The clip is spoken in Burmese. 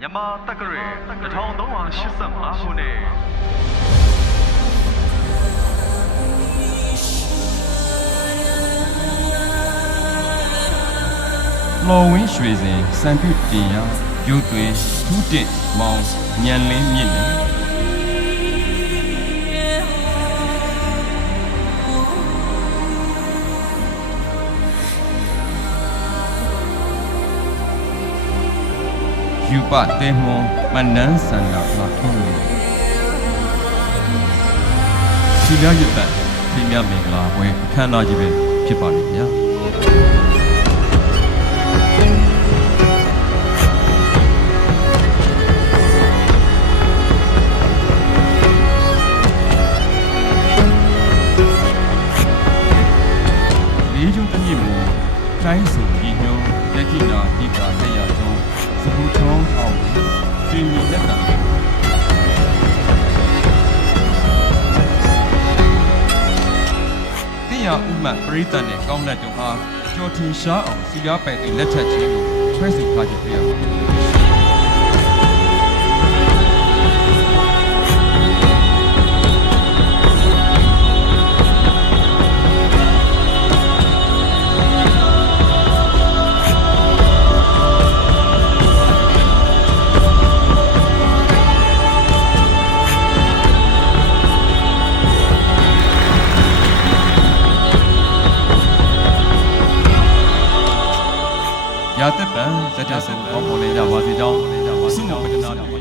မြန်မာတက္ကရာ1385ခုနှစ်လော်ဝင်းရွှေစင်စံပြုတင်ရရုပ်သွင်းထူးတင်မောင်ညံလင်းမြင့်နေယူပတဲမွန်မနန်းဆန္ဒလာထုံးနေစီရရတဲ့ပြမြမင်္ဂလာပွဲအခမ်းအနားကြီးပဲဖြစ်ပါလိမ့်ဗျာလေးကျုံတမြင့်မူတိုင်းစုံဒီညုံလက်ခိနာဒီကာလက်ရဆုံးစပူထုံးအောင်ရွှေမြူလက်တာတင်ရဥမှတ်ပရိသတ်နဲ့ကောင်းတဲ့ကြုံအားကြော်ထင်ရှားအောင်စီကားပိုင်တွေလက်ထက်ချင်းကိုဆွဲဆိုထားကြပြရပါမယ်ရာသက်ပံစက်တဆုံပေါင်းပေါ်လေကြပါစေကြောင်းဆုမပတနာ